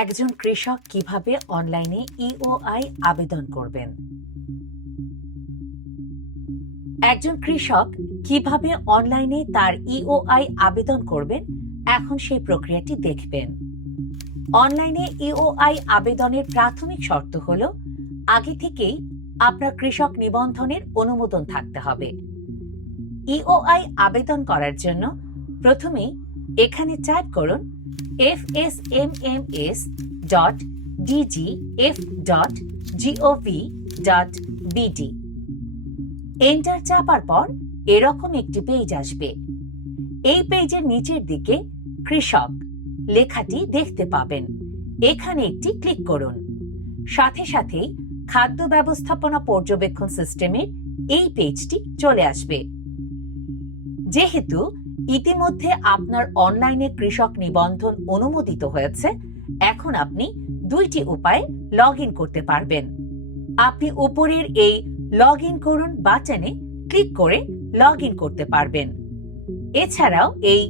একজন কৃষক কিভাবে অনলাইনে ইওআই আবেদন করবেন? একজন কৃষক কিভাবে অনলাইনে তার ইওআই আবেদন করবেন, এখন সেই প্রক্রিয়াটি দেখবেন। অনলাইনে ইওআই আবেদনের প্রাথমিক শর্ত হল আগে থেকেই আপনার কৃষক নিবন্ধনের অনুমোদন থাকতে হবে। ইওআই আবেদন করার জন্য প্রথমেই এখানে টাইপ করুন fsmms.dgf.gov.bd। এন্টার চাপার পর এরকম একটি পেজ আসবে। এই পেজের নিচের দিকে কৃষক লেখাটি দেখতে পাবেন। এখানে একটি ক্লিক করুন। সাথে সাথেই খাদ্য ব্যবস্থাপনা পর্যবেক্ষণ সিস্টেমের এই পেজটি চলে আসবে। যেহেতু ইতিমধ্যে আপনার অনলাইনে কৃষক নিবন্ধন অনুমোদিত হয়েছে, এখন আপনি দুইটি উপায়ে লগ ইন করতে পারবেন। আপনি উপরের এই লগ ইন করুন বাটনে ক্লিক করে লগ ইন করতে পারবেন। এছাড়াও এই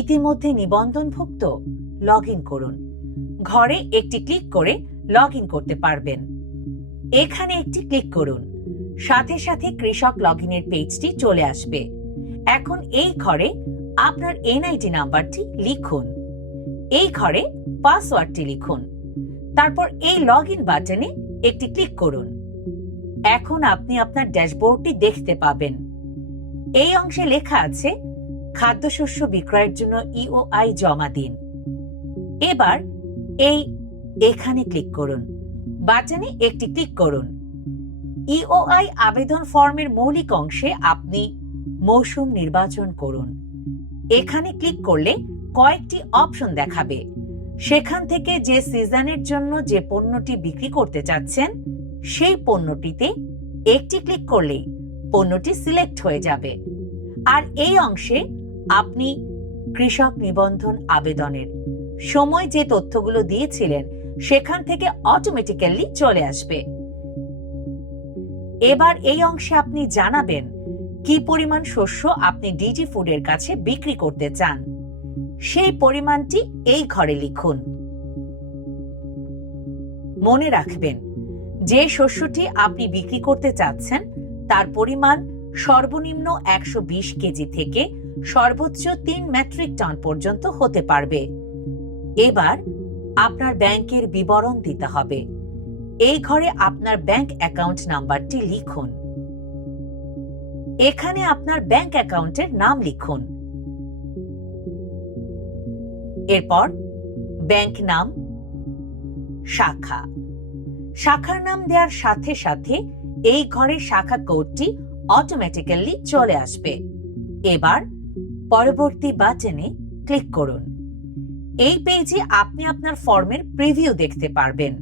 ইতিমধ্যে নিবন্ধনভুক্ত লগ ইন করুন ঘরে একটি ক্লিক করে লগ ইন করতে পারবেন। এখানে একটি ক্লিক করুন, সাথে সাথে কৃষক লগ ইনের পেজটি চলে আসবে। এখন এই ঘরে আপনার এনআইডি নাম্বারটি লিখুন, এই ঘরে পাসওয়ার্ডটি লিখুন, তারপর এই লগ ইন বাটনে একটি ক্লিক করুন। এখন আপনি আপনার ড্যাশবোর্ডটি দেখতে পাবেন। এই অংশে লেখা আছে খাদ্যশস্য বিক্রয়ের জন্য ইওআই জমা দিন। এবার এখানে ক্লিক করুন, বাটনে একটি ক্লিক করুন। ইওআই আবেদন ফর্মের মৌলিক অংশে আপনি মৌসুম নির্বাচন করুন। এখানে ক্লিক করলে কয়েকটি অপশন দেখাবে। সেখান থেকে যে সিজনের জন্য যে পণ্যটি বিক্রি করতে চাচ্ছেন সেই পণ্যটিতে একটি ক্লিক করলেই পণ্যটি সিলেক্ট হয়ে যাবে। আর এই অংশে আপনি কৃষক নিবন্ধন আবেদনের সময় যে তথ্যগুলো দিয়েছিলেন সেখান থেকে অটোমেটিক্যালি চলে আসবে। এবার এই অংশে আপনি জানাবেন কি পরিমাণ শস্য আপনি ডিজি ফুডের কাছে বিক্রি করতে চান। সেই পরিমাণটি এই ঘরে লিখুন। মনে রাখবেন, যে শস্যটি আপনি বিক্রি করতে চাচ্ছেন তার পরিমাণ সর্বনিম্ন 120 কেজি থেকে সর্বোচ্চ 3 মেট্রিক টন পর্যন্ত হতে পারবে। এবার আপনার ব্যাংকের বিবরণ দিতে হবে। এই ঘরে আপনার ব্যাংক অ্যাকাউন্ট নাম্বারটি লিখুন। এখানে আপনার ব্যাংক অ্যাকাউন্টের নাম লিখুন। এরপর ব্যাংক নাম, শাখার নাম দেওয়ার সাথে সাথে এই ঘরে শাখা কোডটি অটোমেটিক্যালি চলে আসবে। এবার পরবর্তী বাটনে ক্লিক করুন। এই পেজে আপনি আপনার ফর্মের প্রিভিউ দেখতে পারবেন।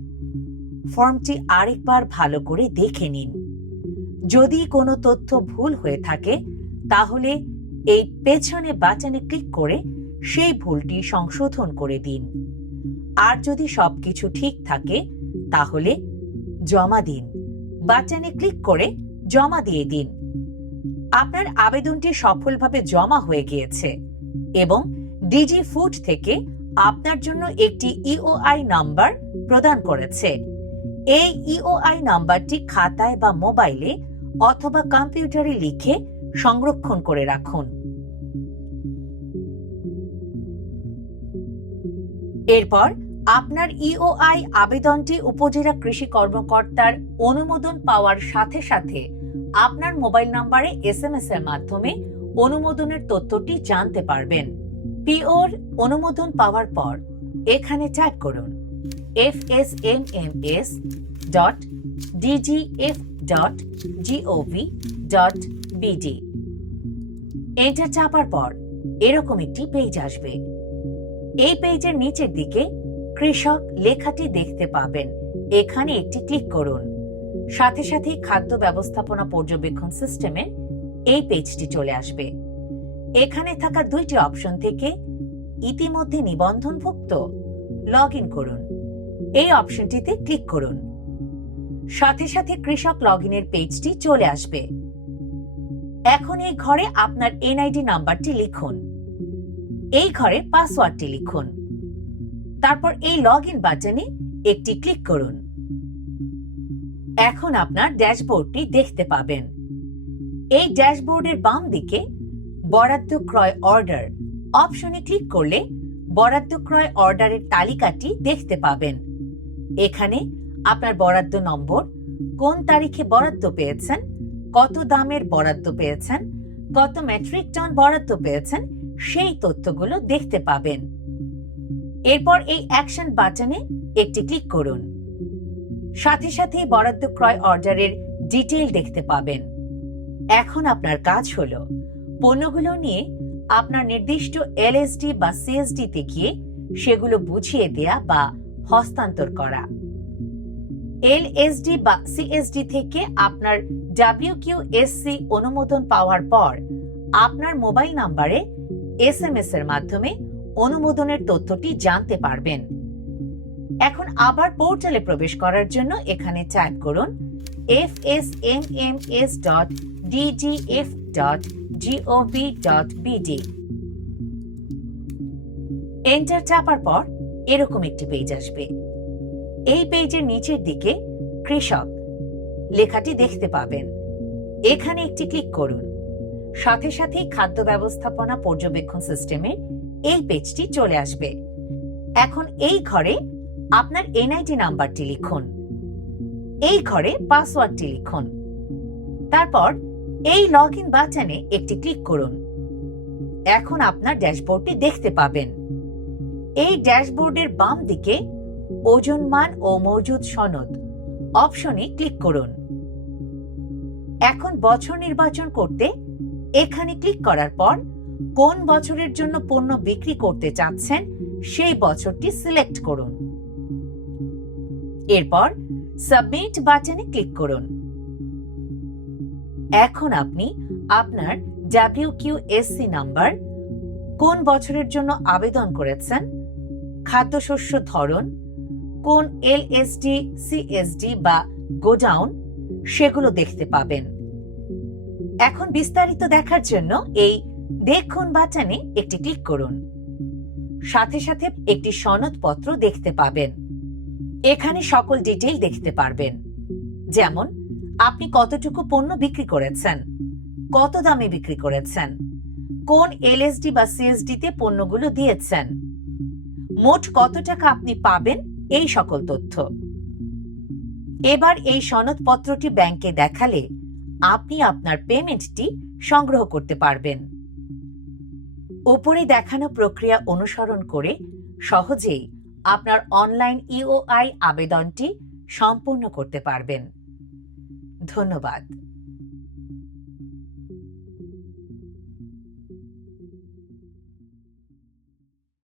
ফর্মটি আরেকবার ভালো করে দেখে নিন। যদি কোনো তথ্য ভুল হয়ে থাকে তাহলে এই পেছনে বাটনে ক্লিক করে সেই ভুলটি সংশোধন করে দিন। আর যদি সবকিছু ঠিক থাকে তাহলে জমা দিন বাটনে ক্লিক করে জমা দিয়ে দিন। আপনার আবেদনটি সফলভাবে জমা হয়ে গিয়েছে এবং ডিজি ফুড থেকে আপনার জন্য একটি ইওআই নাম্বার প্রদান করেছে। এই ইওআই নাম্বারটি খাতায় বা মোবাইলে অথবা কম্পিউটারে লিখে সংরক্ষণ করে রাখুন। এরপর আপনার ইওআই আবেদনটি উপজেলা কৃষি কর্মকর্তার অনুমোদন পাওয়ার সাথে সাথে আপনার মোবাইল নম্বরে এসএমএস এর মাধ্যমে অনুমোদনের তথ্যটি জানতে পারবেন। পিওর অনুমোদন পাওয়ার পর এখানে টাইপ করুন fsmms.dgf.gov.bd। এন্টার চাপার পর এরকম একটি পেজ আসবে। এই পেজের নিচের দিকে কৃষক লেখাটি দেখতে পাবেন। এখানে একটি ক্লিক করুন। সাথে সাথে খাদ্য ব্যবস্থাপনা পর্যবেক্ষণ সিস্টেমের এই পেজটি চলে আসবে। এখানে থাকা দুইটি অপশন থেকে ইতিমধ্যে নিবন্ধনভুক্ত লগ ইন করুন, এই অপশনটিতে ক্লিক করুন। সাথে সাথে কৃষক লগ ইনের পেজটি চলে আসবে। এখন এই ঘরে আপনার এনআইডি নাম্বারটি লিখুন। এই ঘরে পাসওয়ার্ডটি লিখুন। তারপর এই লগ ইন বাটনে একটি ক্লিক করুন। এখন আপনার ড্যাশবোর্ডটি দেখতে পাবেন। এই ড্যাশবোর্ডের বাম দিকে বরাদ্দ ক্রয় অর্ডার অপশনে ক্লিক করলে বরাদ্দ ক্রয় অর্ডারের তালিকাটি দেখতে পাবেন। এখানে আপনার বরাদ্দ নম্বর, কোন তারিখে বরাদ্দ পেয়েছেন, কত দামের বরাদ্দ পেয়েছেন, কত মেট্রিক টন বরাদ্দ পেয়েছেন, সেই তথ্যগুলো দেখতে পাবেন। এরপর এই অ্যাকশন বাটনে একটি ক্লিক করুন। সাথে সাথেই বরাদ্দ ক্রয় অর্ডারের ডিটেইল দেখতে পাবেন। এখন আপনার কাজ হলো পণ্যগুলো নিয়ে আপনার নির্দিষ্ট এলএসডি বা সিএসডি তে গিয়ে সেগুলো বুঝিয়ে দেয়া বা হস্তান্তর করা। এলএসডি বা সিএসডি থেকে আপনার WQSC অনুমোদন পাওয়ার পর আপনার মোবাইল নাম্বারে SMS এর মাধ্যমে অনুমোদনের তথ্যটি জানতে পারবেন। এখন আবার পোর্টালে প্রবেশ করার জন্য এখানে টাইপ করুন fsmms.ddf.gov.bd। এন্টার চাপার পর এরকম একটি পেজ আসবে। এই পেজের নিচের দিকে কৃষক লেখাটি দেখতে পাবেন। এখানে একটি ক্লিক করুন। সাথে সাথেই খাদ্য ব্যবস্থাপনা পর্যবেক্ষণ সিস্টেমের এই পেজটি চলে আসবে। এখন এই ঘরে আপনার NID নাম্বারটি লিখুন। এই ঘরে পাসওয়ার্ডটি লিখুন। তারপর এই লগ ইন বাটনে একটি ক্লিক করুন। এখন আপনার ড্যাশবোর্ডটি দেখতে পাবেন। এই ড্যাশবোর্ডের বাম দিকে ওজনমান ও মজুদ সনদ অপশনে ক্লিক করুন। এখন বছর নির্বাচন করতে এখানে ক্লিক করার পর কোন বছরের জন্য পণ্য বিক্রি করতে চাচ্ছেন সেই বছরটি সিলেক্ট করুন। এরপর সাবমিট বাটনে ক্লিক করুন। এখন আপনি আপনার WQSC নাম্বার, কোন বছরের জন্য আবেদন করেছেন, খাদ্যশস্য ধরন, কোন এলএসডি, সিএসডি বা গোডাউন সেগুলো দেখতে পাবেন। এখন বিস্তারিত দেখার জন্য এই দেখুন বাটনে একটি ক্লিক করুন। সাথে সাথে একটি সনদপত্র দেখতে পাবেন। এখানে সকল ডিটেইল দেখতে পারবেন, যেমন আপনি কতটুকু পণ্য বিক্রি করেছেন, কত দামে বিক্রি করেছেন, কোন এলএসডি বা সিএসডি তে পণ্যগুলো দিয়েছেন, মোট কত টাকা আপনি পাবেন, এই সকল তথ্য। এবার এই সনদপত্রটি ব্যাংকে দেখালে আপনি আপনার পেমেন্টটি সংগ্রহ করতে পারবেন। উপরে দেখানো প্রক্রিয়া অনুসরণ করে সহজেই আপনার অনলাইন EOI আবেদনটি সম্পূর্ণ করতে পারবেন। ধন্যবাদ।